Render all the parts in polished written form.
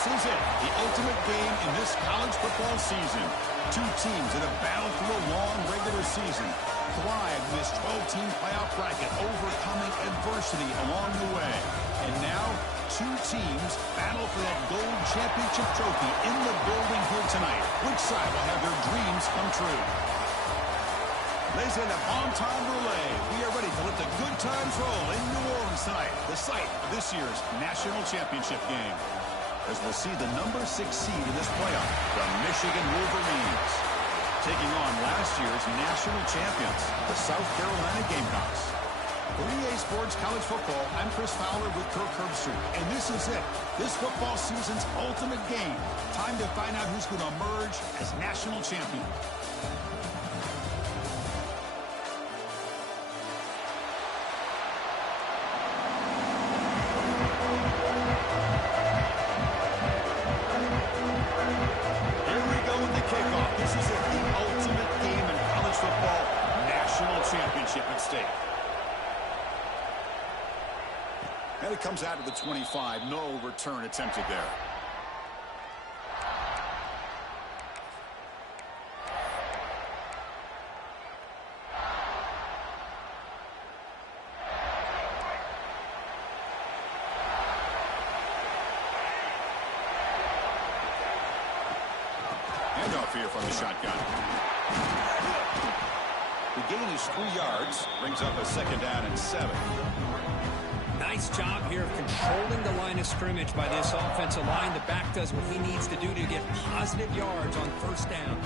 This is it, the ultimate game in this college football season. Two teams that have battled through a long regular season, thrived in this 12-team playoff bracket, overcoming adversity along the way. And now, two teams battle for that gold championship trophy in the building here tonight. Which side will have their dreams come true? Ladies and gentlemen, on time relay. We are ready to let the good times roll in New Orleans tonight, the site of this year's national championship game. As we'll see the number 6 seed in this playoff, the Michigan Wolverines, taking on last year's national champions, the South Carolina Gamecocks. For EA Sports College Football, I'm Chris Fowler with Kirk Herbstreit, and this is it, this football season's ultimate game. Time to find out who's going to emerge as national champion. And it comes out to the 25. No return attempted there. Handoff here from the shotgun. The gain is 3 yards. Brings up a 2nd down and 7. Nice job here of controlling the line of scrimmage by this offensive line. The back does what he needs to do to get positive yards on 1st down.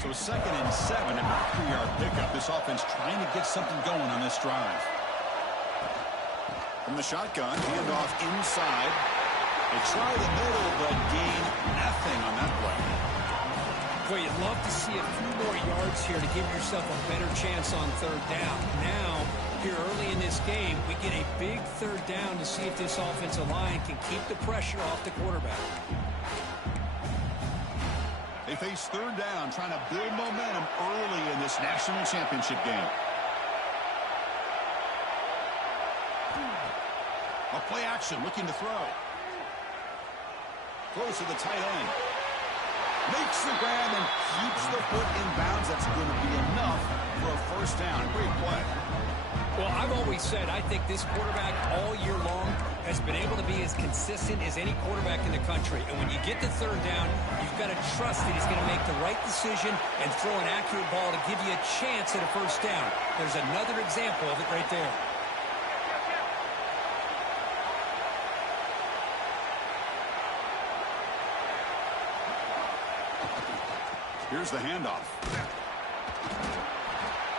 So 2nd and 7 and a 3-yard pickup. This offense trying to get something going on this drive. From the shotgun, handoff inside. They try the middle, but gain nothing on that play. Well, you'd love to see a few more yards here to give yourself a better chance on 3rd down. Now, here early in this game, we get a big 3rd down to see if this offensive line can keep the pressure off the quarterback. They face 3rd down, trying to build momentum early in this national championship game. A play action, looking to throw. Close to the tight end. Makes the grab and keeps the foot in bounds. That's going to be enough for a 1st down. Great play. Well, I've always said I think this quarterback all year long has been able to be as consistent as any quarterback in the country. And when you get to 3rd down, you've got to trust that he's going to make the right decision and throw an accurate ball to give you a chance at a 1st down. There's another example of it right there. Here's the handoff.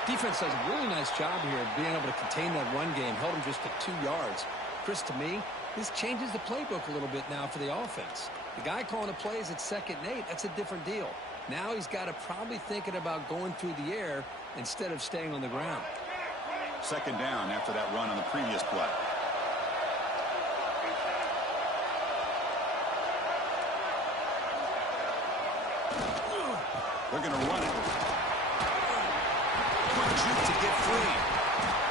Defense does a really nice job here of being able to contain that run game. Held him just to 2 yards. Chris, to me, this changes the playbook a little bit now for the offense. The guy calling the plays at 2nd and 8, that's a different deal. Now he's got to probably thinking about going through the air instead of staying on the ground. 2nd down after that run on the previous play. They're going to run it. Quick juke to get free.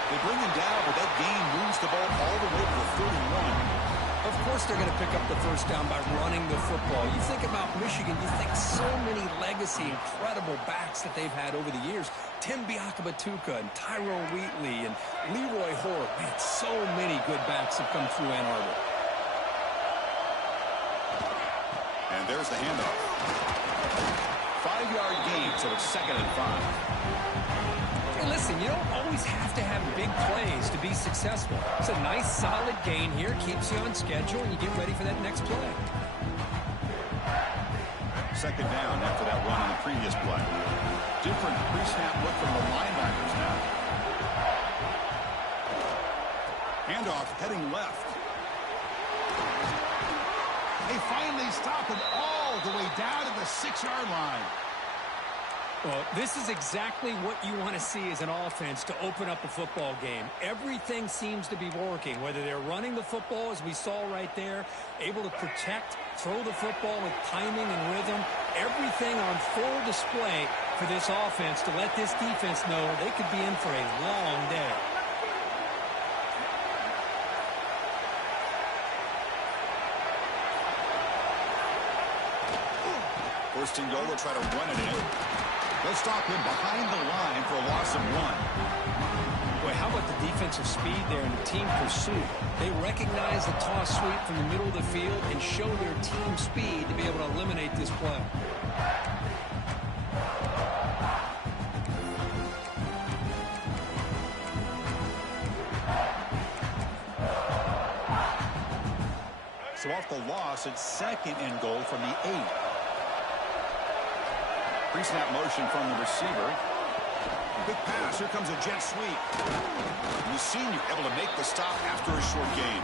They bring him down, but that gain moves the ball all the way to the 31. Of course they're going to pick up the 1st down by running the football. You think about Michigan, you think so many legacy, incredible backs that they've had over the years. Tim Biakabatuka and Tyrone Wheatley and Leroy Hoare. Man, so many good backs have come through Ann Arbor. And there's the handoff. 5-yard gain, so it's 2nd and 5. Hey, listen, you don't always have to have big plays to be successful. It's a nice, solid gain here. Keeps you on schedule, and you get ready for that next play. 2nd down after that run on the previous play. Different pre-snap look from the linebackers now. Handoff heading left. They finally stop him all the way down to the 6-yard line. Well, this is exactly what you want to see as an offense to open up a football game. Everything seems to be working, whether they're running the football, as we saw right there, able to protect, throw the football with timing and rhythm. Everything on full display for this offense to let this defense know they could be in for a long day. First and goal, they'll try to run it in. They'll stop him behind the line for a loss of 1. Boy, how about the defensive speed there and the team pursuit? They recognize the toss sweep from the middle of the field and show their team speed to be able to eliminate this play. So off the loss, it's second and goal from the 8. Pre-snap motion from the receiver. Big pass. Here comes a jet sweep. And the senior able to make the stop after a short gain.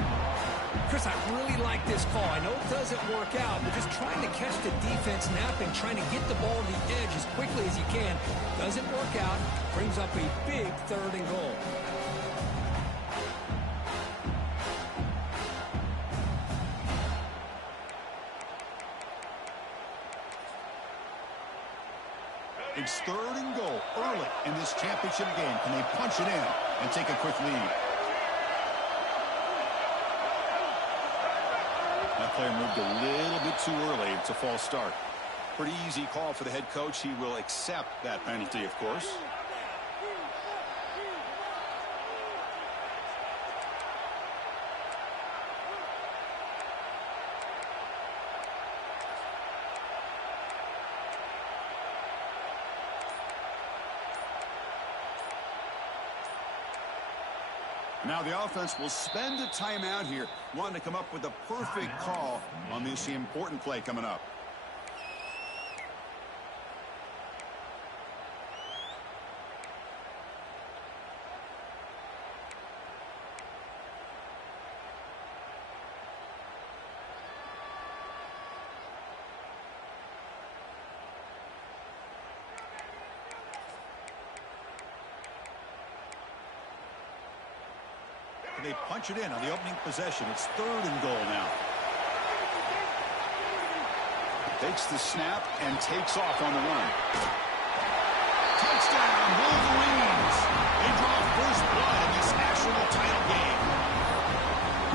Chris, I really like this call. I know it doesn't work out, but just trying to catch the defense napping, trying to get the ball to the edge as quickly as you can. Doesn't work out. Brings up a big third and goal. It's third and goal early in this championship game. Can they punch it in and take a quick lead? That player moved a little bit too early. It's a false start. Pretty easy call for the head coach. He will accept that penalty, of course. Now the offense will spend a timeout here, wanting to come up with the perfect call on this important play coming up. They punch it in on the opening possession. It's third and goal now. Takes the snap and takes off on the run. Touchdown, Wolverines! They draw first blood in this national title game.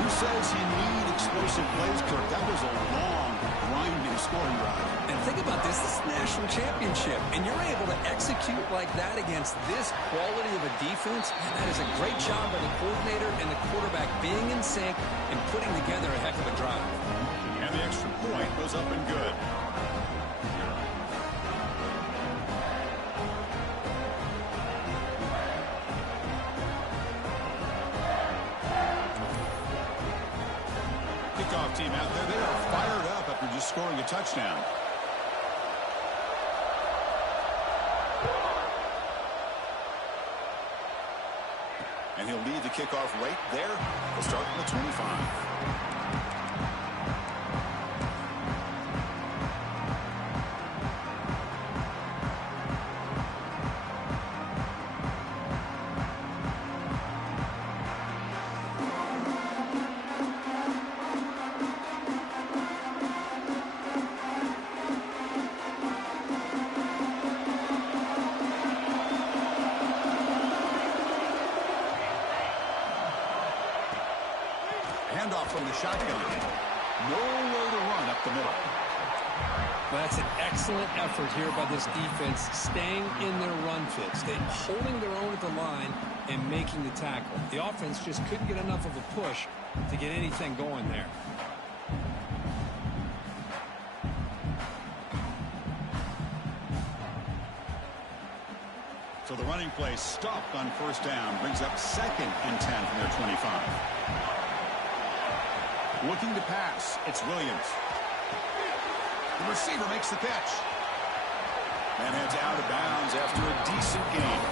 Who says you need explosive plays, Kirk? That was a long, grinding scoring drive. And think about this. This is a national championship, and you're able to execute like that against this quality of a defense. And that is a great job by the coordinator and the quarterback being in sync and putting together a heck of a drive. And the extra point goes up and good. Kickoff team out there, they are fired up after just scoring a touchdown. And he'll lead the kickoff right there. He'll start from the 25. Handoff from the shotgun. Nowhere to run up the middle. Well, that's an excellent effort here by this defense, staying in their run fits. They're holding their own at the line and making the tackle. The offense just couldn't get enough of a push to get anything going there. So the running play stopped on first down, brings up second and 10 from their 25. Looking to pass, it's Williams. The receiver makes the catch. And heads out of bounds after a decent game.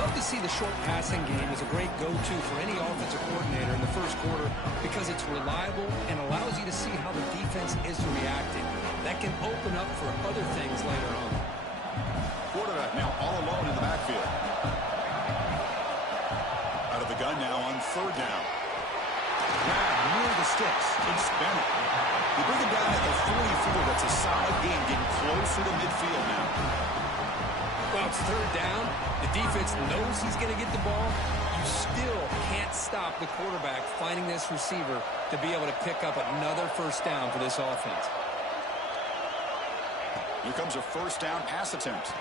Love to see the short passing game as a great go-to for any offensive coordinator in the first quarter because it's reliable and allows you to see how the defense is reacting. That can open up for other things later on. Quarterback now all alone in the backfield. Out of the gun now on third down. Grab near the sticks. It's Bennett. They bring him down at the 44. That's a solid gain, getting closer to midfield now. Well, it's third down. The defense knows he's going to get the ball. You still can't stop the quarterback finding this receiver to be able to pick up another first down for this offense. Here comes a first down pass attempt.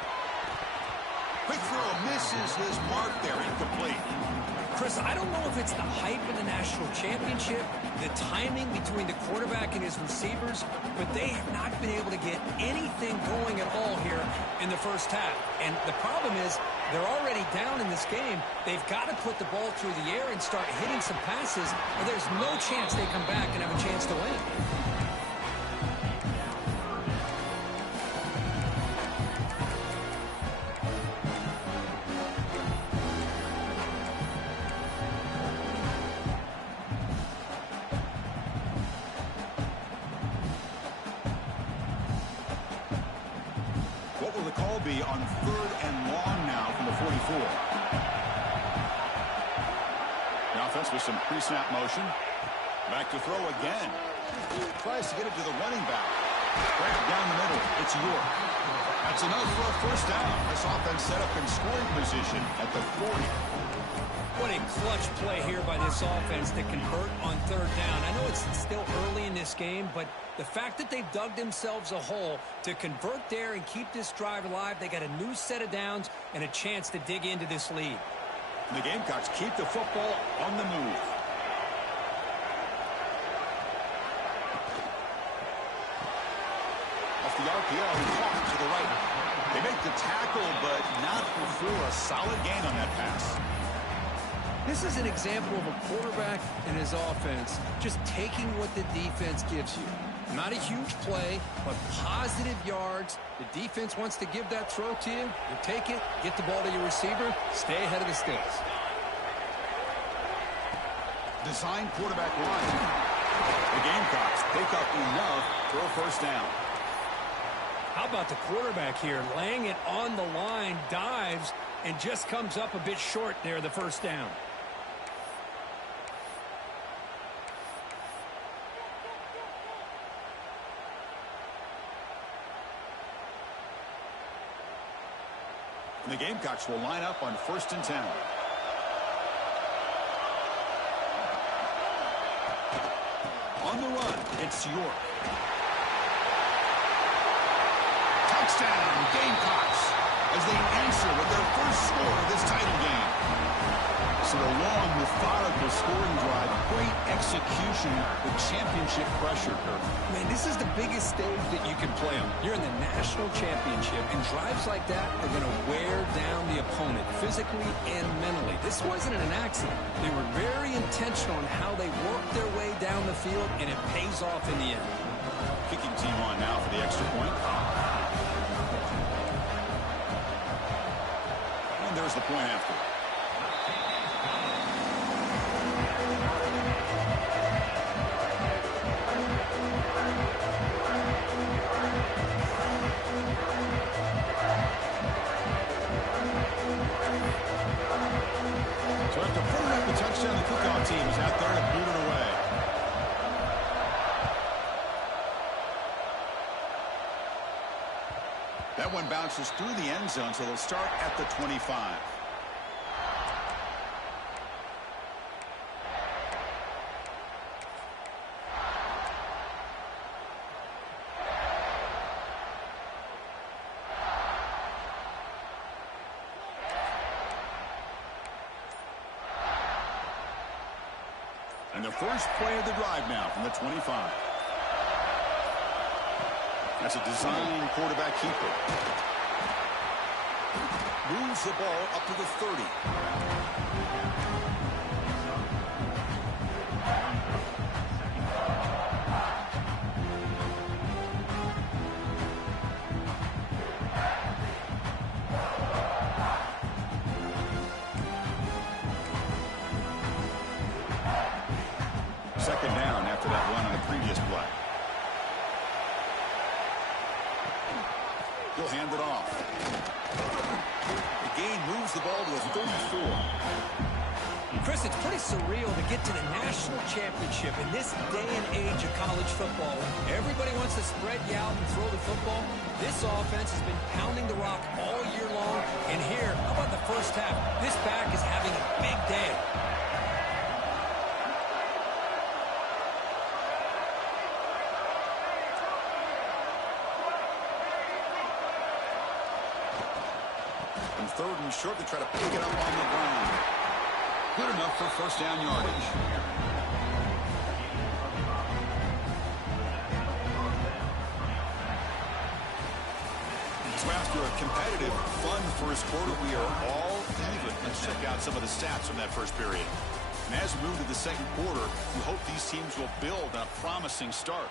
Quick throw misses his mark there, incomplete. Chris, I don't know if it's the hype of the national championship, the timing between the quarterback and his receivers, but they have not been able to get anything going at all here in the first half. And the problem is they're already down in this game. They've got to put the ball through the air and start hitting some passes, or there's no chance they come back and have a chance to win. Be on third and long now from the 44. The offense with some pre-snap motion. Back to throw again. Tries to get it to the running back. Right down the middle. It's York. That's enough for a first down. This offense set up in scoring position at the 40. What a clutch play here by this offense to convert on third down. I know it's still early in this game, but the fact that they've dug themselves a hole to convert there and keep this drive alive, they got a new set of downs and a chance to dig into this lead. The Gamecocks keep the football on the move. Off the RPO, caught to the right. They make the tackle, but not before a solid gain on that pass. This is an example of a quarterback and his offense just taking what the defense gives you. Not a huge play, but positive yards. The defense wants to give that throw to you. You take it, get the ball to your receiver, stay ahead of the sticks. Design quarterback run. The Gamecocks pick up enough for a first down. How about the quarterback here, laying it on the line, dives, and just comes up a bit short there, the first down. The Gamecocks will line up on 1st and 10. On the run, it's York. Touchdown, Gamecocks, as they answer with their first score of this title game. So a long, methodical scoring drive, great execution with championship pressure. Man, this is the biggest stage that you can play on. You're in the national championship, and drives like that are going to wear down the opponent physically and mentally. This wasn't an accident. They were very intentional in how they worked their way down the field, and it pays off in the end. Kicking team on now for the extra point. And there's the point after. So after putting up the touchdown, the kickoff team is out there to boot it away. That one bounces through the end zone, so they'll start at the 25. And the first play of the drive now from the 25. That's a design quarterback keeper. Moves the ball up to the 30. Second down after that run on the previous play. He'll hand it off. The game moves the ball to the 34. Chris, it's pretty surreal to get to the national championship in this day and age of college football. Everybody wants to spread you out and throw the football. This offense has been pounding the rock all year long. long. And here, how about the first half? This back is having a big day. And third and short, to try to pick it up on the ground. Good enough for first down yardage. So after a competitive, fun first quarter, we are all even. Let's check out some of the stats from that first period. And as we move to the second quarter, we hope these teams will build on a promising start.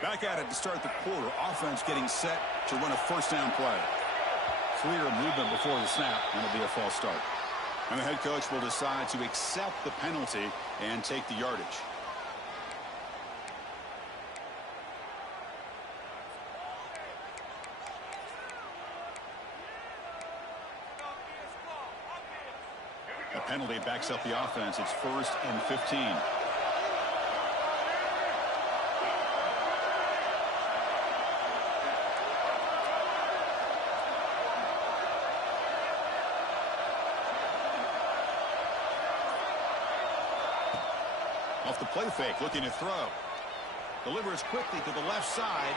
Back at it to start the quarter. Offense getting set to run a first down play. Clear movement before the snap, and it'll be a false start. And the head coach will decide to accept the penalty and take the yardage. The penalty backs up the offense. It's 1st and 15. Off the play fake, looking to throw. Delivers quickly to the left side.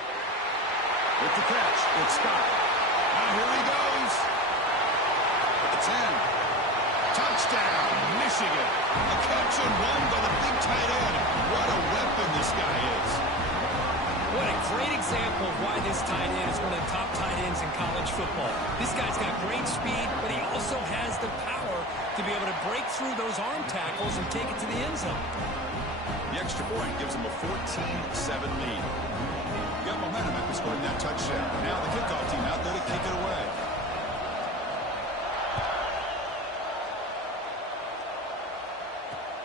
With the catch, it's Scott. Now here he goes. It's in. Touchdown, Michigan. A catch and run by the big tight end. What a weapon this guy is. What a great example of why this tight end is one of the top tight ends in college football. This guy's got great speed, but he also has the power to be able to break through those arm tackles and take it to the end zone. The extra point gives them a 14-7 lead. Got momentum after scoring that touchdown. Now the kickoff team out there to kick it away.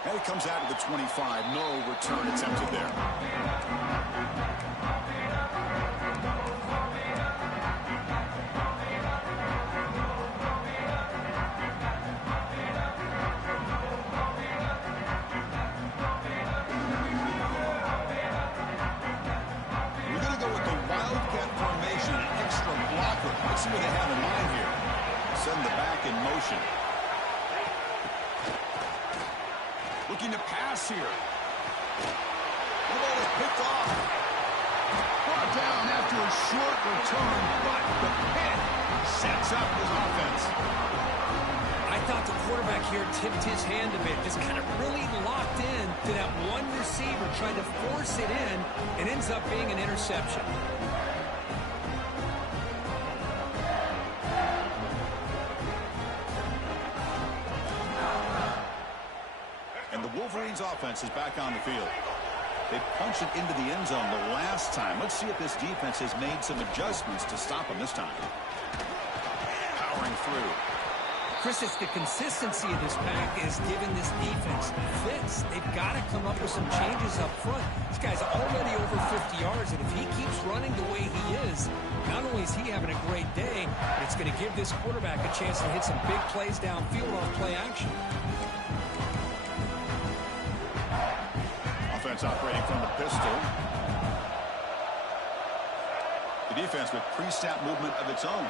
And it comes out to the 25. No return attempted there. Let's see what they have in mind here. Send the back in motion. Looking to pass here. The ball is picked off. Brought down after a short return, but the pin sets up his offense. I thought the quarterback here tipped his hand a bit, just kind of really locked in to that one receiver, trying to force it in, and ends up being an interception. Wolverines offense is back on the field. They punched it into the end zone the last time. Let's see if this defense has made some adjustments to stop them this time. Powering through. Chris, it's the consistency of this pack is giving this defense fits. They've got to come up with some changes up front. This guy's already over 50 yards, and if he keeps running the way he is, not only is he having a great day, but it's going to give this quarterback a chance to hit some big plays downfield off play action. Offense operating from the pistol. The defense with pre-snap movement of its own.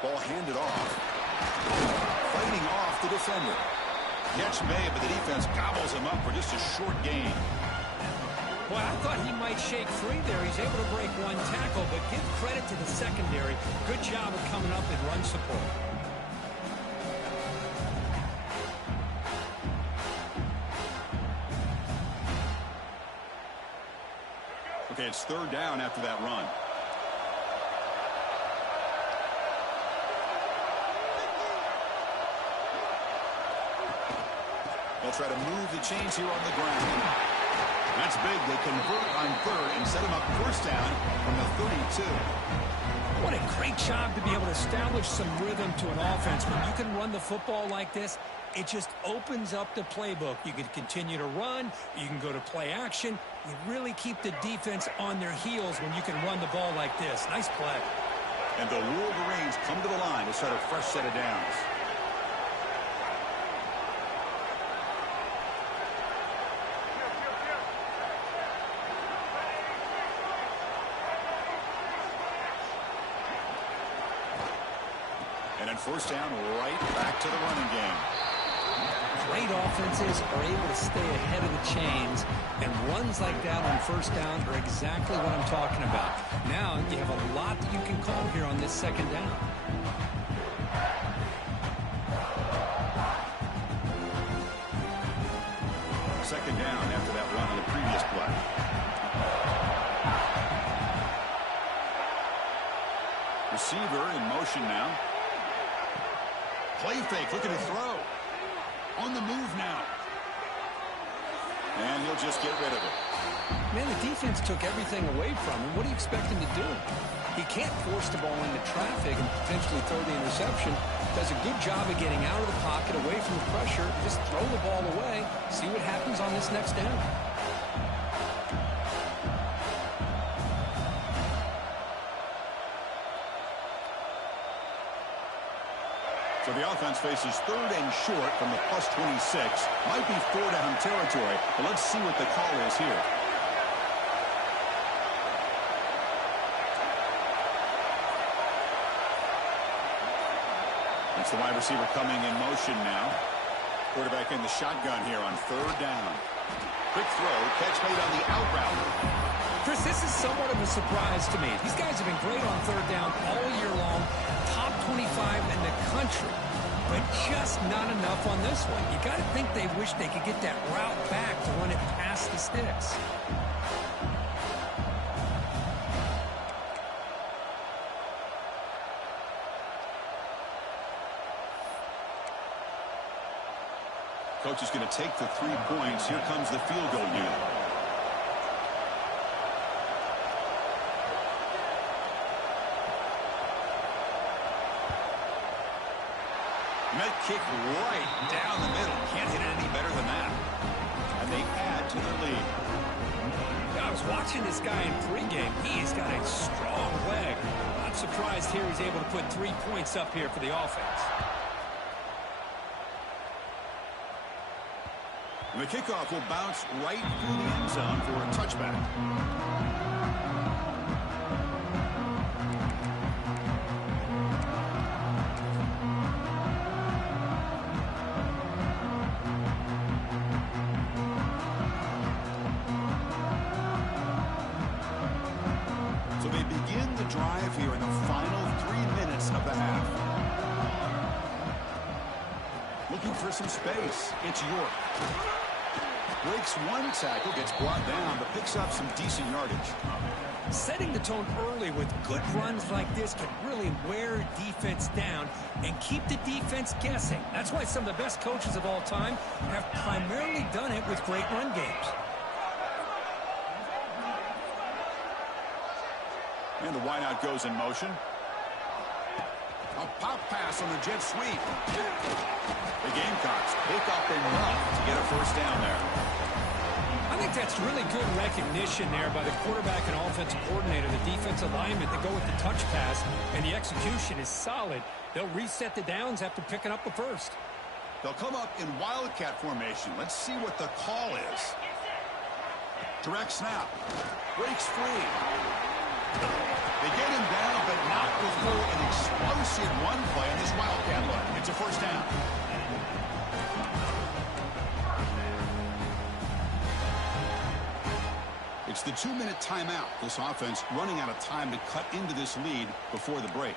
Ball handed off. Fighting off the defender. Catch made, but the defense gobbles him up for just a short gain. Boy, I thought he might shake free there. He's able to break one tackle, but give credit to the secondary. Good job of coming up and run support. Okay, it's third down after that run. They'll try to move the chains here on the ground. That's big. They convert on third and set him up first down from the 32. What a great job to be able to establish some rhythm to an offense. When you can run the football like this, it just opens up the playbook. You can continue to run. You can go to play action. You really keep the defense on their heels when you can run the ball like this. Nice play. And the Wolverines come to the line to start a fresh set of downs. And then first down, right back to the running game. Great offenses are able to stay ahead of the chains, and runs like that on first down are exactly what I'm talking about. Now you have a lot that you can call here on this second down. Second down after that run on the previous play. Receiver in motion now. Play fake, looking to throw. On the move now. And he'll just get rid of it. Man, the defense took everything away from him. What do you expect him to do? He can't force the ball into traffic and potentially throw the interception. Does a good job of getting out of the pocket, away from the pressure. Just throw the ball away. See what happens on this next down. So the offense faces third and short from the plus 26. Might be four-down territory, but let's see what the call is here. It's the wide receiver coming in motion now. Quarterback in the shotgun here on third down. Quick throw, catch made on the out route. Chris, this is somewhat of a surprise to me. These guys have been great on third down all year long. Top 25 in the country, but just not enough on this one. You got to think they wish they could get that route back to run it past the sticks. Coach is going to take the 3 points. Here comes the field goal unit. Met kick right down the middle. Can't hit it any better than that. And they add to their lead. I was watching this guy in pregame. He's got a strong leg. I'm surprised here he's able to put 3 points up here for the offense. And the kickoff will bounce right through the end zone for a touchback. So they begin the drive here in the final 3 minutes of the half. Looking for some space. It's York. Breaks one tackle, gets brought down, but picks up some decent yardage. Setting the tone early with good runs like this can really wear defense down and keep the defense guessing. That's why some of the best coaches of all time have primarily done it with great run games. And the wideout goes in motion. A pop pass on the jet sweep. The Gamecocks pick up enough to get a first down there. I think that's really good recognition there by the quarterback and offensive coordinator, the defensive lineman, to go with the touch pass, and the execution is solid. They'll reset the downs after picking up the first. They'll come up in wildcat formation. Let's see what the call is. Direct snap. Breaks free. They get him down, but not before an explosive run play on this wildcat look. It's a first down. It's the 2-minute timeout. This offense running out of time to cut into this lead before the break.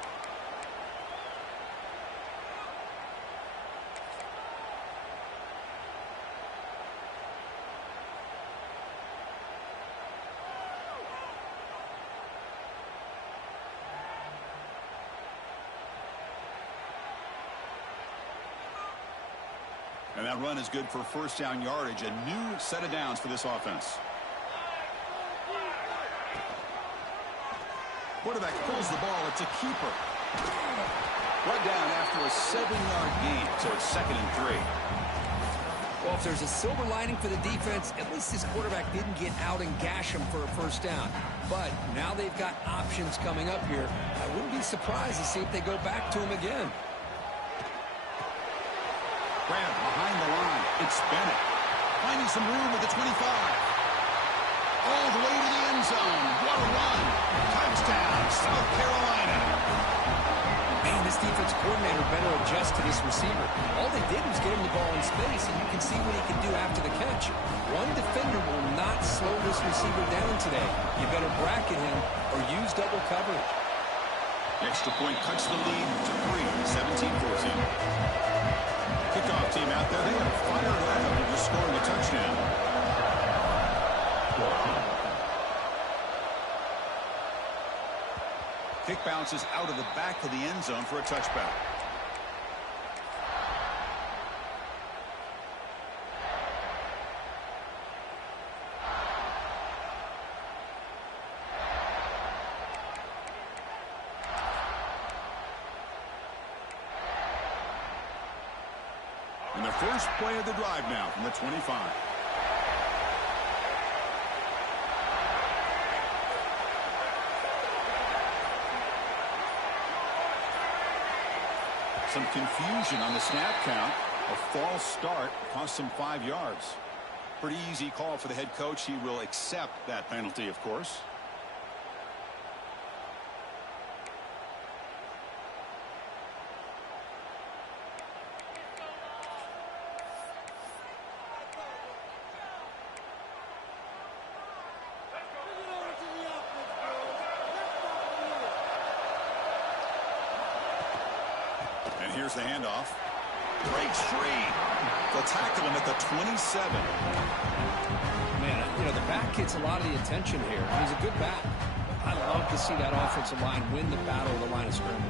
And that run is good for first down yardage. A new set of downs for this offense. Quarterback pulls the ball. It's a keeper. Brought down after a 7-yard gain, so it's 2nd and 3. Well, if there's a silver lining for the defense, at least this quarterback didn't get out and gash him for a first down. But now they've got options coming up here. I wouldn't be surprised to see if they go back to him again. Grab behind the line. It's Bennett. Finding some room at the 25. All the way to the end zone. What a run. Touchdown, South Carolina. Man, this defense coordinator better adjust to this receiver. All they did was get him the ball in space, and you can see what he can do after the catch. One defender will not slow this receiver down today. You better bracket him or use double coverage. Extra point cuts the lead to 3, 17-14. Kickoff team out there. They are fired up after scoring a touchdown. Kick bounces out of the back of the end zone for a touchback. And the first play of the drive now from the 25. Some confusion on the snap count. A false start cost him 5 yards. Pretty easy call for the head coach. He will accept that penalty, of course. Here's the handoff. Breaks free. They'll tackle him at the 27. Man, you know, the back gets a lot of the attention here. He's a good back. I love to see that offensive line win the battle of the line of scrimmage.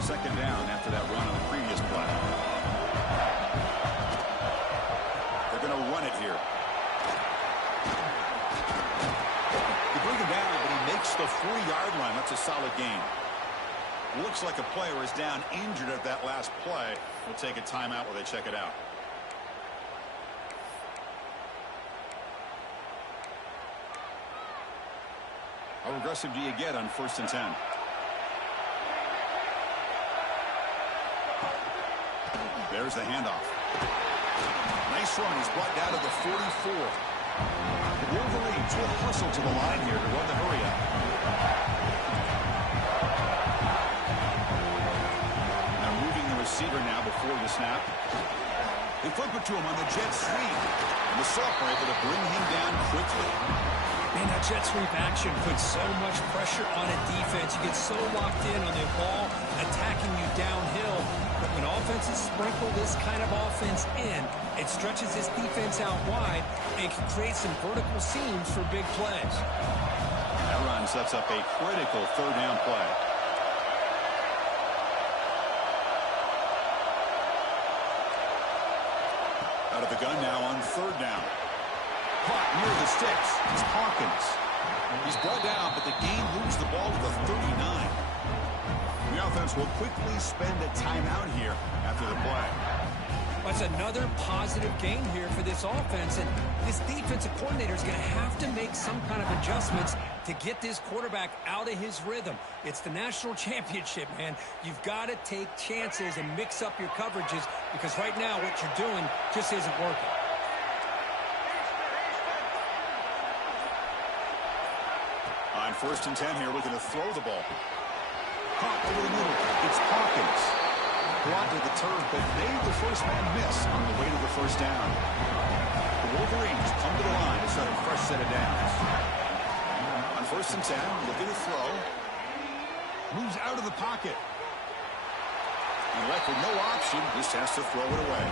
Second down after that run on the previous play. They're going to run it here. Bring him down, but he makes the 4-yard line. That's a solid gain. Looks like a player is down injured at that last play. We'll take a timeout while they check it out. How aggressive do you get on 1st and 10? There's the handoff. Nice run. He's brought down to the 44. The Wolverines will hustle to the line here to run the hurry up. Now moving the receiver now before the snap. They flip it to him on the jet sweep. And the sophomore able to bring him down quickly. Man, that jet sweep action puts so much pressure on a defense. You get so locked in on the ball attacking you downhill. But when offenses sprinkle this kind of offense in, it stretches this defense out wide and can create some vertical seams for big plays. That run sets up a critical 3rd down play. Out of the gun now on 3rd down. Caught near the sticks. It's Hawkins. He's brought down, but the game moves the ball to the 39. The offense will quickly spend a timeout here after the play. That's another positive game here for this offense, and this defensive coordinator is going to have to make some kind of adjustments to get this quarterback out of his rhythm. It's the national championship, man. You've got to take chances and mix up your coverages because right now what you're doing just isn't working. On 1st and 10 here, looking to throw the ball. Caught over the middle. It's Hawkins. Brought to the turf, but made the first man miss on the way to the 1st down. The Wolverines come to the line to set a fresh set of downs. On 1st and 10, looking to throw. Moves out of the pocket. And left with no option, just has to throw it away.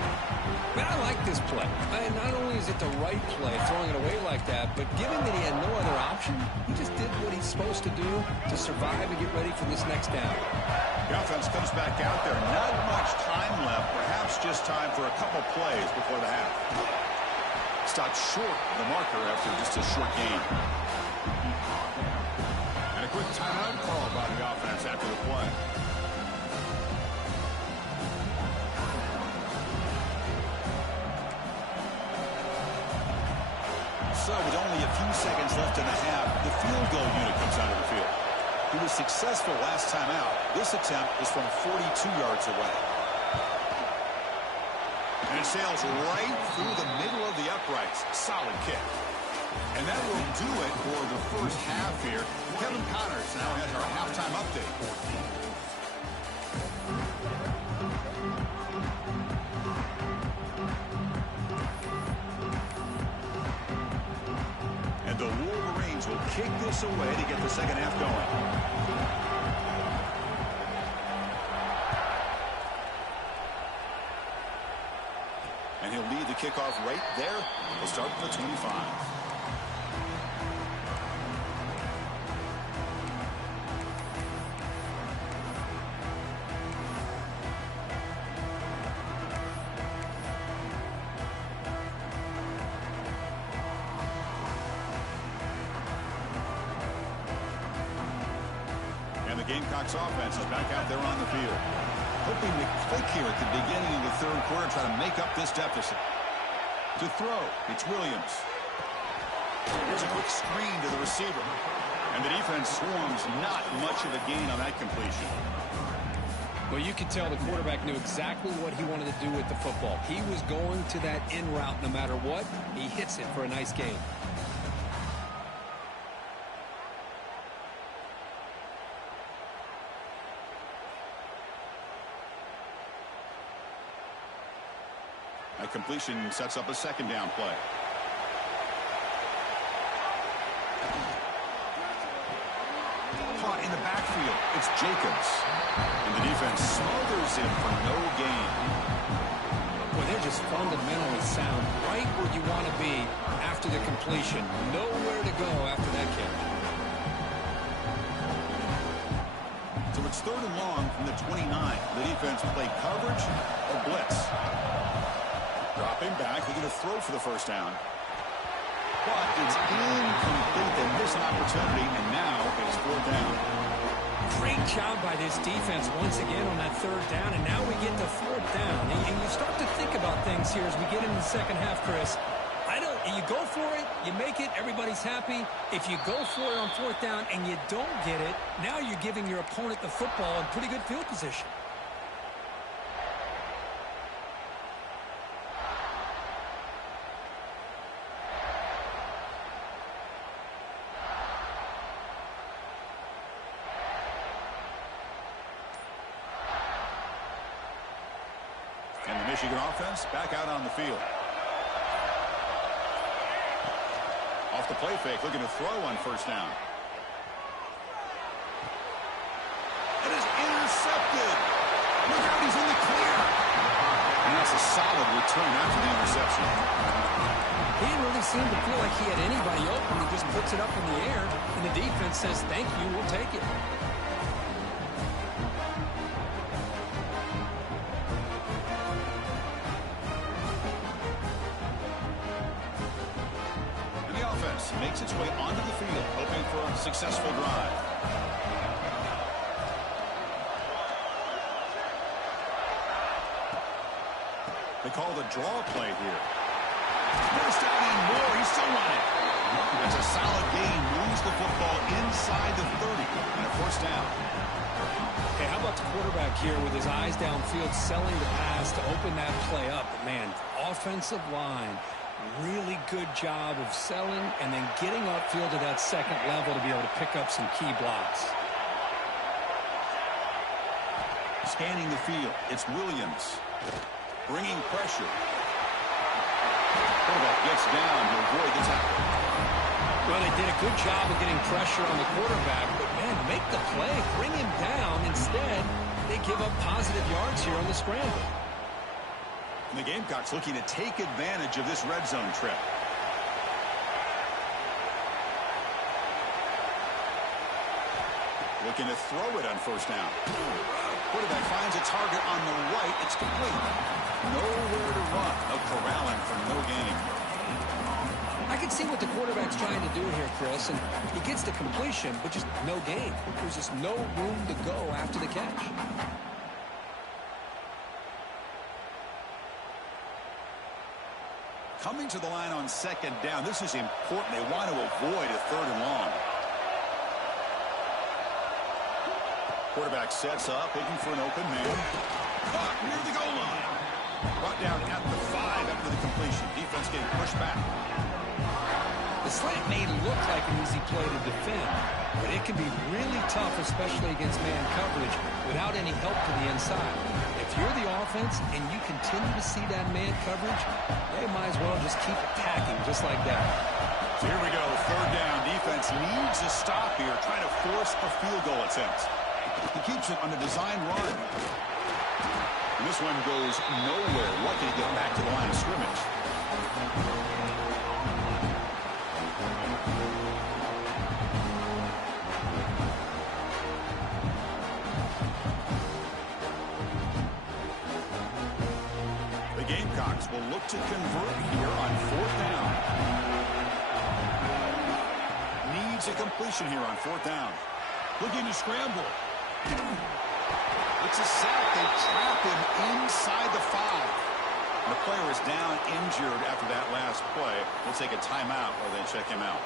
Man, I like this play. Not only is it the right play, throwing it away like that, but given that he had no other option, he just did what he's supposed to do to survive and get ready for this next down. The offense comes back out there. Not much time left. Perhaps just time for a couple plays before the half. Stopped short of the marker after just a short gain. And a quick timeout call by the offense after the play. So with only a few seconds left in the half, the field goal unit comes out of the field. He was successful last time out. This attempt is from 42 yards away. And it sails right through the middle of the uprights. Solid kick. And that will do it for the first half here. Kevin Connors now has our halftime update. And the Wolverines will kick this away to get the second half going. And he'll lead the kickoff right there. We'll start from the 25. And the Gamecocks offense is back out there on the field. Hoping to click here at the beginning of the third quarter, try to make up this deficit. To throw, it's Williams. Here's a quick screen to the receiver. And the defense swarms, not much of a gain on that completion. Well, you could tell the quarterback knew exactly what he wanted to do with the football. He was going to that in route no matter what. He hits it for a nice gain. That completion sets up a second down play. Caught in the backfield. It's Jacobs. And the defense smothers him for no gain. Well, they're just fundamentally sound right where you want to be after the completion. Nowhere to go after that kick. So it's third and long from the 29. The defense play coverage or blitz. Dropping back, looking to throw for the first down. But it's incomplete. They miss an opportunity, and now it's fourth down. Great job by this defense once again on that third down, and now we get to fourth down. And you start to think about things here as we get into the second half, Chris. You go for it, you make it, everybody's happy. If you go for it on fourth down and you don't get it, now you're giving your opponent the football in pretty good field position. And the Michigan offense back out on the field. Off the play fake, looking to throw on first down. It is intercepted. Look out, he's in the clear. And that's a solid return after the interception. He didn't really seem to feel like he had anybody open. He just puts it up in the air, and the defense says, thank you, we'll take it. Makes its way onto the field, hoping for a successful drive. They call the draw play here. First down and more. He's still running. That's a solid gain. Moves the football inside the 30 and a first down. Hey, how about the quarterback here with his eyes downfield, selling the pass to open that play up? But man, offensive line. Really good job of selling and then getting upfield to that second level to be able to pick up some key blocks. Scanning the field, it's Williams. Bringing pressure. Quarterback gets down to avoid the tackle. Well, they did a good job of getting pressure on the quarterback, but man, make the play, bring him down. Instead, they give up positive yards here on the scramble. And the Gamecocks looking to take advantage of this red zone trip. Looking to throw it on first down. Quarterback finds a target on the right. It's complete. Nowhere to run. No corralling for no gain. I can see what the quarterback's trying to do here, Chris, and he gets the completion, but just no gain. There's just no room to go after the catch. Coming to the line on second down, this is important. They want to avoid a third and long. Quarterback sets up, looking for an open man. Caught near the goal line. Brought down at the 5 after the completion. Defense getting pushed back. The slant may look like an easy play to defend, but it can be really tough, especially against man coverage, without any help to the inside. If you're the offense and you continue to see that man coverage, they might as well just keep attacking just like that. So here we go, third down. Defense needs a stop here, trying to force a field goal attempt. He keeps it on a design run. And this one goes nowhere. Lucky to get back to the line of scrimmage. The Gamecocks will look to convert here on fourth down. Needs a completion here on fourth down. Looking to scramble. It's a sack. They trap him inside the 5. The player is down injured after that last play. They'll take a timeout or they check him out.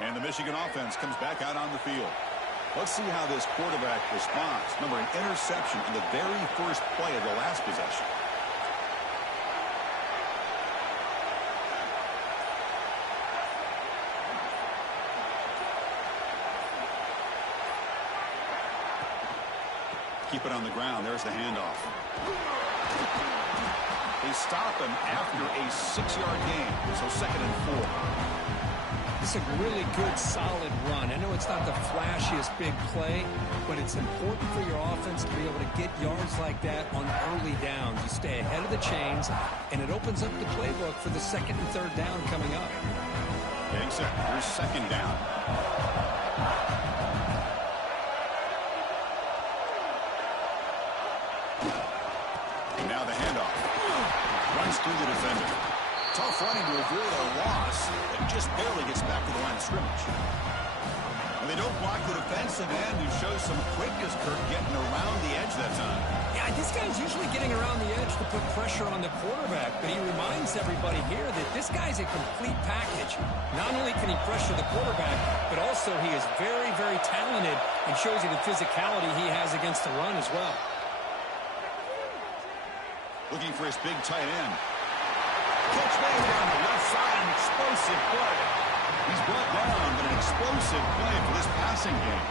And the Michigan offense comes back out on the field. Let's see how this quarterback responds. Remember, an interception in the very first play of the last possession. Keep it on the ground. There's the handoff. They stop him after a 6-yard gain. So 2nd and 4. It's a really good, solid run. I know it's not the flashiest big play, but it's important for your offense to be able to get yards like that on early downs. You stay ahead of the chains, and it opens up the playbook for the 2nd and 3rd down coming up. Getting set. Here's 2nd down. And now the handoff. Runs through the defender. Tough running to avoid a loss and just barely gets back to the line of scrimmage. And they don't block the defensive end, who shows some quickness, Kirk, getting around the edge that time. Yeah, this guy's usually getting around the edge to put pressure on the quarterback, but he reminds everybody here that this guy's a complete package. Not only can he pressure the quarterback, but also he is very, very talented and shows you the physicality he has against the run as well. Looking for his big tight end. Catch made down the left side, an explosive play. He's brought down, but an explosive play for this passing game.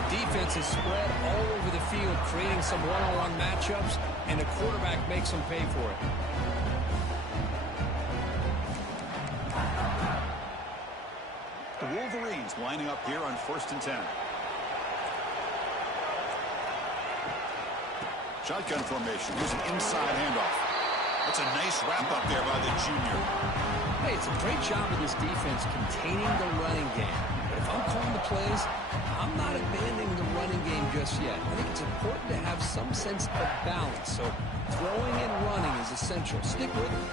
The defense is spread all over the field, creating some one-on-one matchups, and the quarterback makes them pay for it. The Wolverines lining up here on 1st and 10. Shotgun formation. Here's an inside handoff. That's a nice wrap-up there by the junior. Hey, it's a great job of this defense containing the running game. But if I'm calling the plays, I'm not abandoning the running game just yet. I think it's important to have some sense of balance. So throwing and running is essential. Stick with it.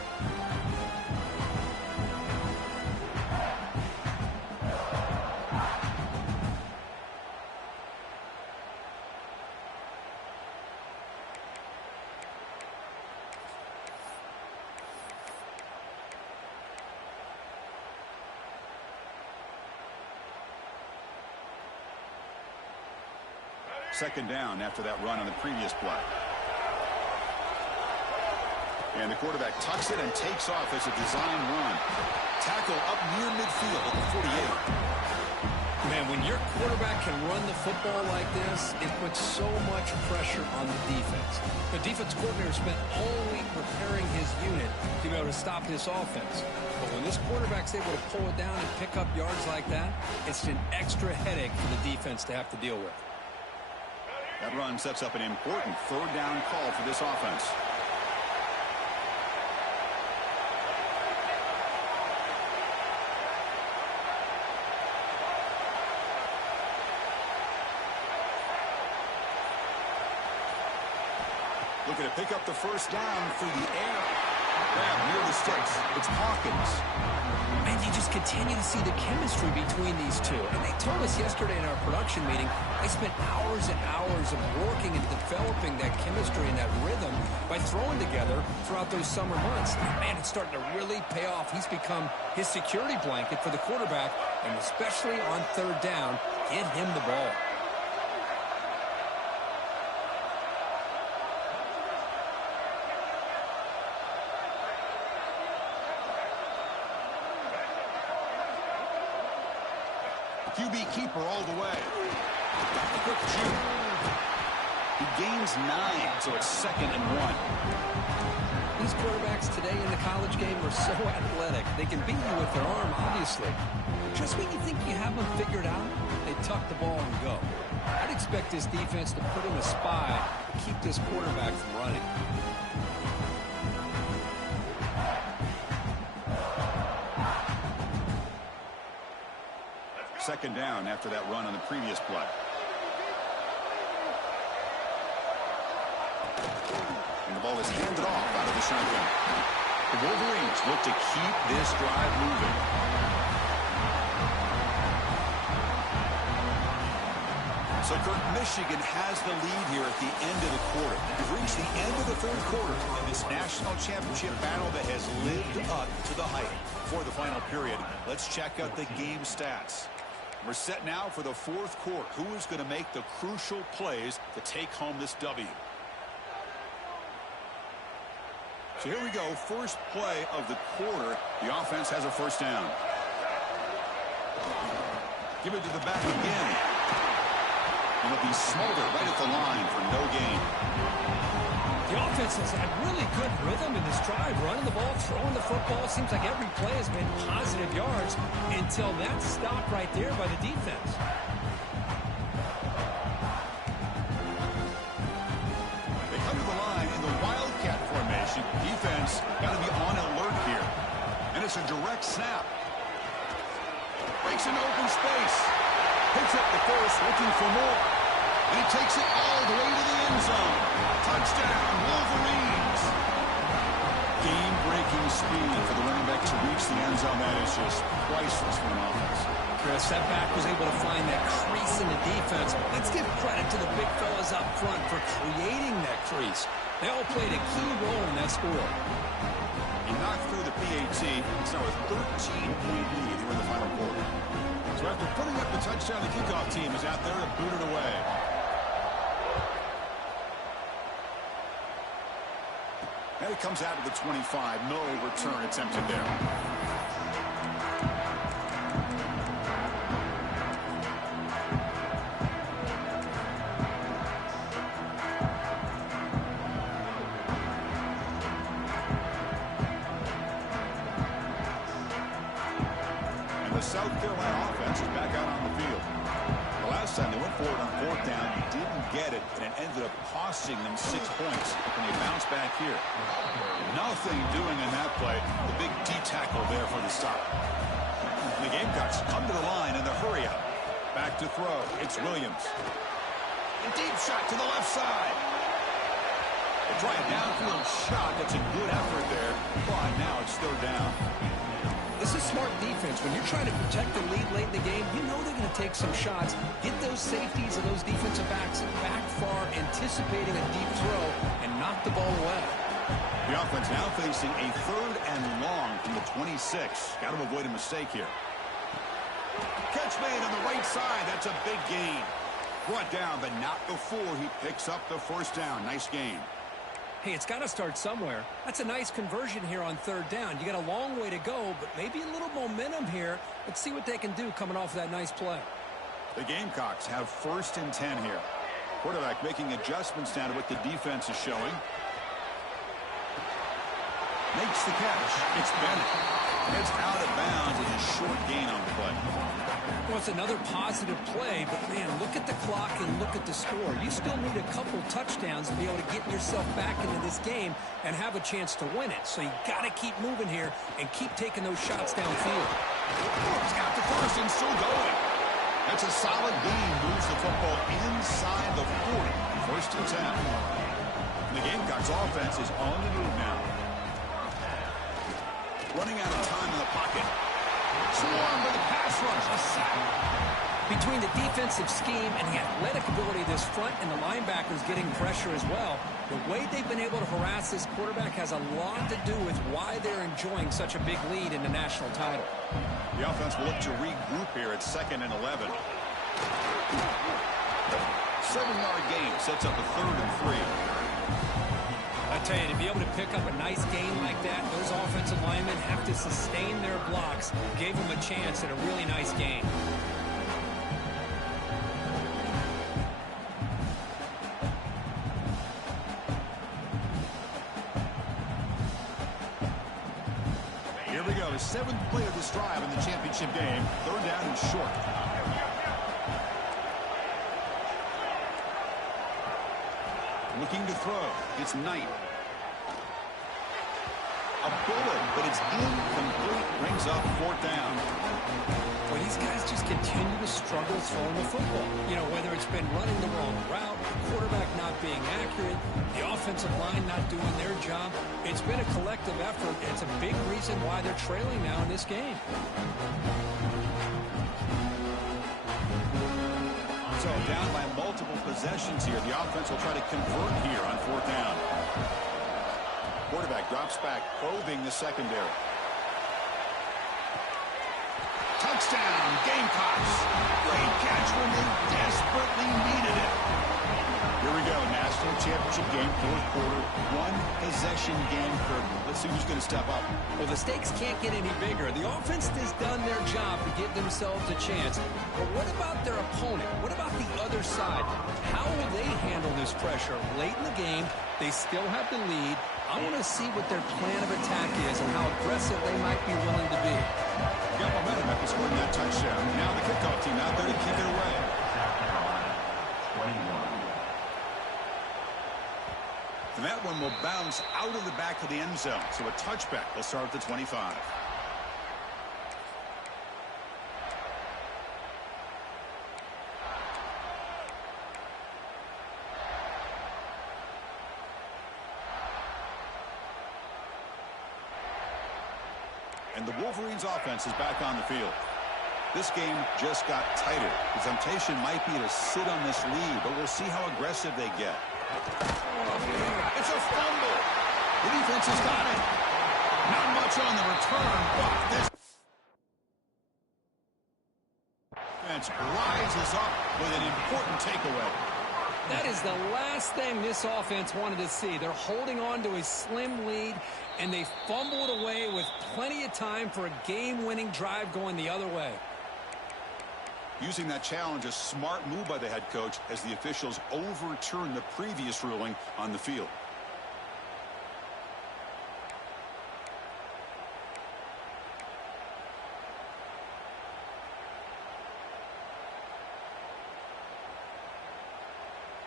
Second down after that run on the previous play. And the quarterback tucks it and takes off as a design run. Tackle up near midfield at the 48. Man, when your quarterback can run the football like this, it puts so much pressure on the defense. The defense coordinator spent all week preparing his unit to be able to stop this offense. But when this quarterback's able to pull it down and pick up yards like that, it's an extra headache for the defense to have to deal with. That run sets up an important 3rd down call for this offense. Looking to pick up the first down through the air. Grab near the sticks. It's Hawkins. And you just continue to see the chemistry between these two. And they told us yesterday in our production meeting, they spent hours and hours of working and developing that chemistry and that rhythm by throwing together throughout those summer months. And man, it's starting to really pay off. He's become his security blanket for the quarterback, and especially on third down, get him the ball. QB keeper all the way. Quick shoot. He gains 9, so it's 2nd and 1. These quarterbacks today in the college game are so athletic. They can beat you with their arm, obviously. Just when you think you have them figured out, they tuck the ball and go. I'd expect this defense to put in a spy to keep this quarterback from running. 2nd down after that run on the previous play. And the ball is handed off out of the shotgun. The Wolverines look to keep this drive moving. So, Kurt, Michigan has the lead here at the end of the quarter. We've reached the end of the 3rd quarter in this national championship battle that has lived up to the hype. For the final period, let's check out the game stats. We're set now for the 4th quarter. Who is going to make the crucial plays to take home this W? So here we go. First play of the quarter. The offense has a first down. Give it to the back again. And it'll be Smolder right at the line for no gain. The offense has had really good rhythm in this drive, running the ball, throwing the football. Seems like every play has been positive yards until that stop right there by the defense. They come to the line in the Wildcat formation. Defense got to be on alert here. And it's a direct snap. Breaks into open space. Picks up the first, looking for more. And he takes it all the way to the end zone. Touchdown, Wolverines. Game-breaking speed for the running back to reach the end zone. That is just priceless for an offense. Chris, that back was able to find that crease in the defense. Let's give credit to the big fellas up front for creating that crease. They all played a key role in that score. He knocked through the PAT. It's now a 13-point lead here in the final quarter. So after putting up the touchdown, the kickoff team is out there to boot it away. And it comes out to the 25. No return attempted there. The South Carolina offense is back out on the field. The last time they went for it on 4th down, didn't get it, and it ended up costing them 6 points. And they bounce back here. Nothing doing in that play. The big D tackle there for the stop. And the Gamecocks come to the line in the hurry up. Back to throw. It's Williams. A deep shot to the left side. They try a downfield shot. That's a good effort there. But now it's 3rd down. This is smart defense. When you're trying to protect the lead late in the game, you know they're going to take some shots, get those safeties and those defensive backs back far, anticipating a deep throw, and knock the ball away. The offense now facing a 3rd and long from the 26. Got to avoid a mistake here. Catch made on the right side. That's a big gain. Brought down, but not before he picks up the first down. Nice gain. Hey, it's got to start somewhere. That's a nice conversion here on 3rd down. You got a long way to go, but maybe a little momentum here. Let's see what they can do coming off of that nice play. The Gamecocks have 1st and 10 here. Quarterback making adjustments down to what the defense is showing. Makes the catch. It's Bennett. It's out of bounds. It's a short gain on the play. Well, it's another positive play, but, man, look at the clock and look at the score. You still need a couple touchdowns to be able to get yourself back into this game and have a chance to win it. So you got to keep moving here and keep taking those shots downfield. He's got the first and still going. That's a solid gain. Moves the football inside the 40. 1st and 10. The Gamecocks offense is on the move now. Running out of time in the pocket. Swarm with the pass rush. A sack. Between the defensive scheme and the athletic ability of this front and the linebackers getting pressure as well, the way they've been able to harass this quarterback has a lot to do with why they're enjoying such a big lead in the national title. The offense will look to regroup here at 2nd and 11. 7-yard gain sets up a 3rd and 3. I tell you, to be able to pick up a nice gain like that, those offensive linemen have to sustain their blocks. Gave them a chance at a really nice gain. Here we go. 7th play of this drive in the championship game. 3rd down and short. Looking to throw. It's Knight. A bullet, but it's incomplete. Brings up 4th down. Well, these guys just continue to struggle throwing the football. You know, whether it's been running the wrong route, the quarterback not being accurate, the offensive line not doing their job. It's been a collective effort. It's a big reason why they're trailing now in this game. So down by multiple possessions here. The offense will try to convert here on 4th down. Quarterback drops back, probing the secondary. Touchdown, Gamecocks. Great catch when they desperately needed it. Here we go, national championship game, 4th quarter. 1 possession game, Kirk. Let's see who's going to step up. Well, the stakes can't get any bigger. The offense has done their job to give themselves a chance. But what about their opponent? What about the other side? How will they handle this pressure late in the game? They still have the lead. I want to see what their plan of attack is and how aggressive they might be willing to be. Got momentum after scoring that touchdown. Now the kickoff team out there to kick it away. 21. And that one will bounce out of the back of the end zone. So a touchback will start at the 25. And the Wolverines offense is back on the field. This game just got tighter. The temptation might be to sit on this lead, but we'll see how aggressive they get. It's a fumble. The defense has got it. Not much on the return, but this defense rises up with an important takeaway. That is the last thing this offense wanted to see. They're holding on to a slim lead, and they fumble it away with plenty of time for a game-winning drive going the other way. Using that challenge, a smart move by the head coach as the officials overturn the previous ruling on the field.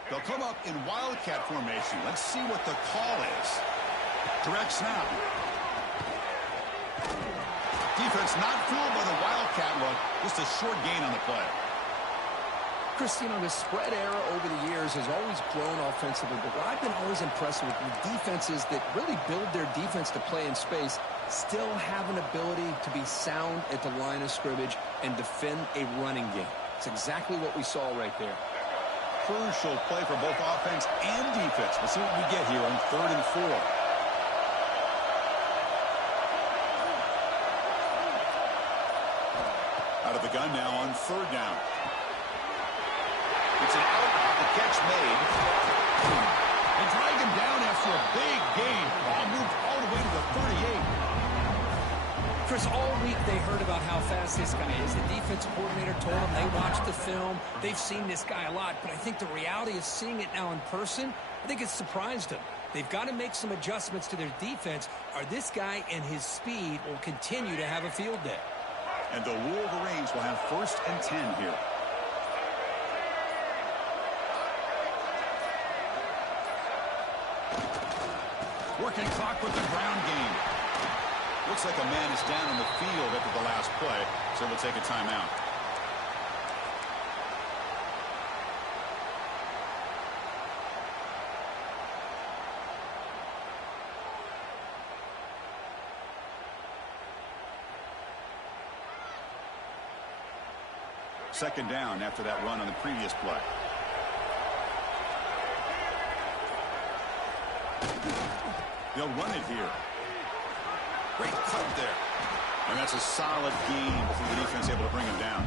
They'll come up in wildcat formation. Let's see what the call is. Direct snap. Defense not fooled by the wildcat look. Just a short gain on the play. Chris, you know, the spread era over the years has always grown offensively, but what I've been always impressed with defenses that really build their defense to play in space still have an ability to be sound at the line of scrimmage and defend a running game. It's exactly what we saw right there. Crucial play for both offense and defense. Let's see what we get here on 3rd and 4. Out of the gun now on 3rd down. It's an out, the catch made. They drag him down after a big gain. Ball moved all the way to the 38. Chris, all week they heard about how fast this guy is. The defense coordinator told them they watched the film. They've seen this guy a lot, but I think the reality of seeing it now in person, I think it's surprised them. They've got to make some adjustments to their defense, or this guy and his speed will continue to have a field day. And the Wolverines will have 1st and 10 here. Working clock with the ground game. Looks like a man is down on the field after the last play, so we'll take a timeout. Second down after that run on the previous play. They'll run it here. Great cut there. And that's a solid gain before the defense able to bring him down.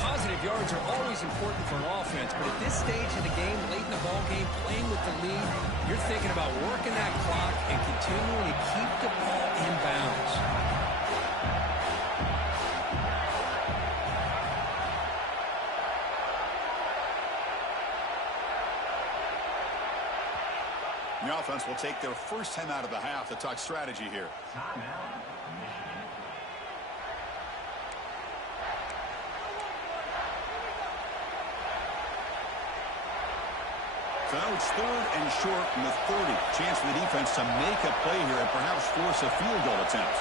Positive yards are always important for an offense, but at this stage of the game, late in the ball game, playing with the lead, you're thinking about working that clock and continuing to keep the ball in bounds. The offense will take their first time out of the half to talk strategy here. So now it's 3rd and short from the 30. Chance for the defense to make a play here and perhaps force a field goal attempt.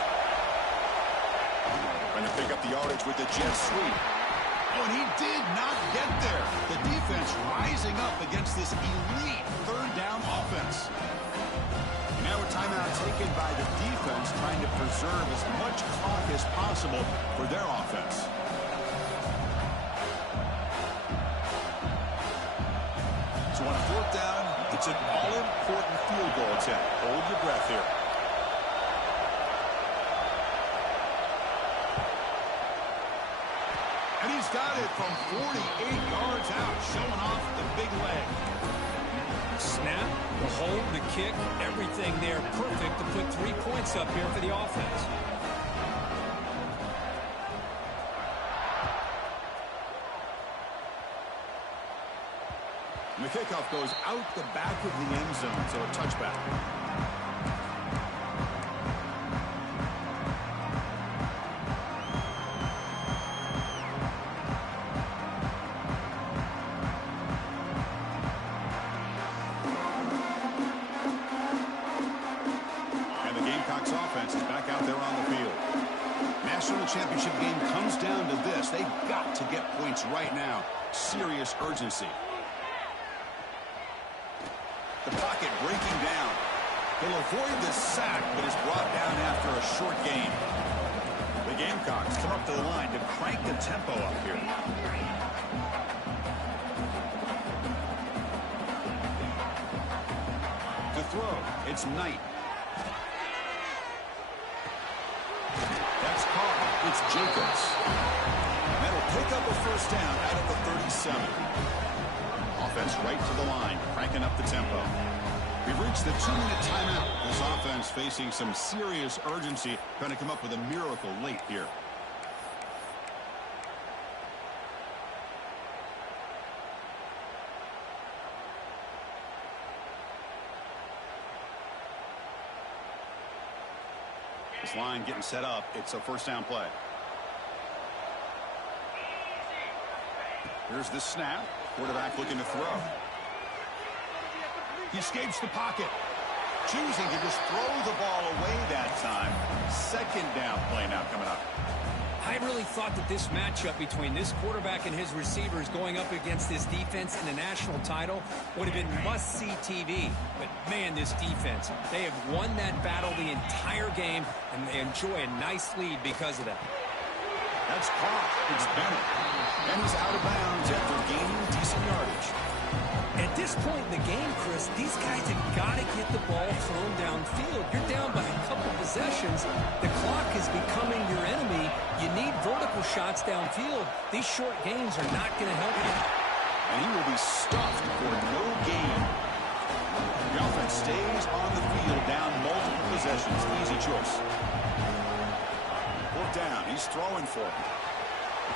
Trying to pick up the yardage with the jet sweep. Oh, and he did not get there. The defense rising up against this elite 3rd down offense. And now a timeout taken by the defense, trying to preserve as much clock as possible for their offense. So on 4th down, it's an all-important field goal attempt. Hold your breath here. And he's got it from 48 yards out, showing off the big leg. Snap, the hold, the kick, everything there perfect to put 3 points up here for the offense. And the kickoff goes out the back of the end zone, so a touchback. Championship game comes down to this. They've got to get points right now. Serious urgency. The pocket breaking down. He'll avoid the sack, but is brought down after a short gain. The Gamecocks come up to the line to crank the tempo up here. To throw, it's Knight. That's caught. It's Jacobs. And that'll pick up a first down out of the 37. Offense right to the line, cranking up the tempo. We've reached the 2-minute timeout. This offense facing some serious urgency, trying to come up with a miracle late here. This line getting set up. It's a first down play. Here's the snap. Quarterback looking to throw. He escapes the pocket. Choosing to just throw the ball away that time. Second down play now coming up. I really thought that this matchup between this quarterback and his receivers going up against this defense in the national title would have been must-see TV. But, man, this defense, they have won that battle the entire game, and they enjoy a nice lead because of that. That's caught. It's Bennett. And he's out of bounds after gaining decent yardage. At this point in the game, Chris, these guys have got to get the ball thrown downfield. You're down by a couple possessions. The clock is becoming your enemy. You need vertical shots downfield. These short gains are not going to help you. And he will be stuffed for no gain. The offense stays on the field down multiple possessions. Easy choice. Fourth down. He's throwing for it.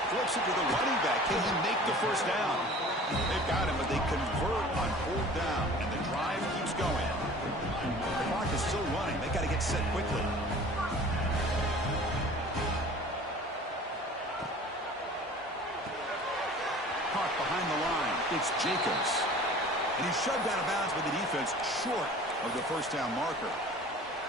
Flips it to the running back. Can he make the first down? They've got him, but they convert on 4th down, and the drive keeps going. The clock is still running. They got to get set quickly. Caught behind the line. It's Jacobs. And he's shoved out of bounds by the defense short of the first down marker.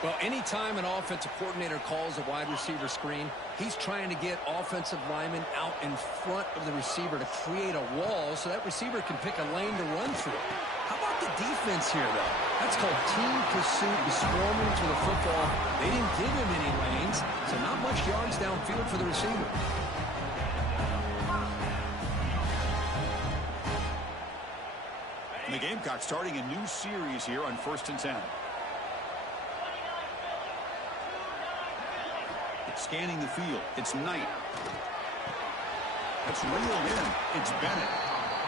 Well, anytime an offensive coordinator calls a wide receiver screen, he's trying to get offensive linemen out in front of the receiver to create a wall so that receiver can pick a lane to run through. How about the defense here, though? That's called team pursuit and swarming to the football. They didn't give him any lanes, so not much yards downfield for the receiver. Gamecocks starting a new series here on 1st and 10. Scanning the field. It's Knight. It's reeled in. It's Bennett.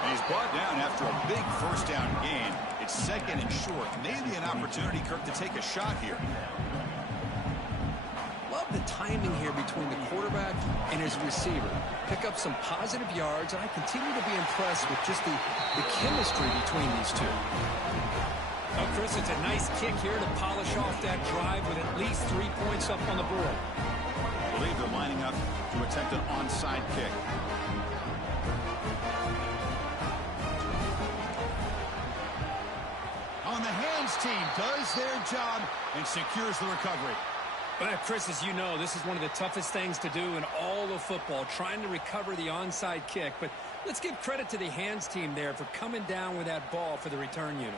And he's brought down after a big first down gain. It's 2nd and short. Maybe an opportunity, Kirk, to take a shot here. Love the timing here between the quarterback and his receiver. Pick up some positive yards, and I continue to be impressed with just the chemistry between these two. Oh, Chris, it's a nice kick here to polish off that drive with at least 3 points up on the board. I believe they're lining up to attempt an onside kick. On the hands team does their job and secures the recovery. Well, Chris, as you know, this is one of the toughest things to do in all of football, trying to recover the onside kick. But let's give credit to the hands team there for coming down with that ball for the return unit.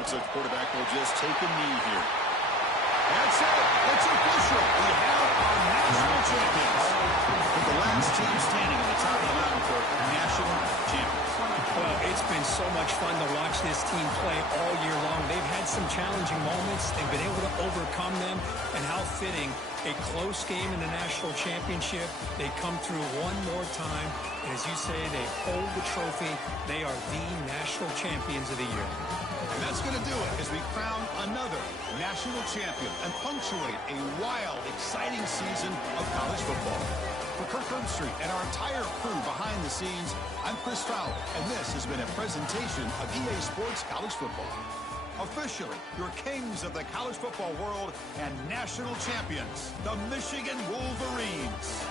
Looks like the quarterback will just take a knee here. That's it. It's official. We have our national champions. With the last team standing on the top of the mountain for national champions. Well, it's been so much fun to watch this team play all year long. They've had some challenging moments. They've been able to overcome them. And how fitting, a close game in the national championship. They come through one more time. And as you say, they hold the trophy. They are the national champions of the year. And that's going to do it as we crown another national champion and punctuate a wild, exciting season of college football. For Kirk Herbstreit and our entire crew behind the scenes, I'm Chris Fowler, and this has been a presentation of EA Sports College Football. Officially, your kings of the college football world and national champions, the Michigan Wolverines.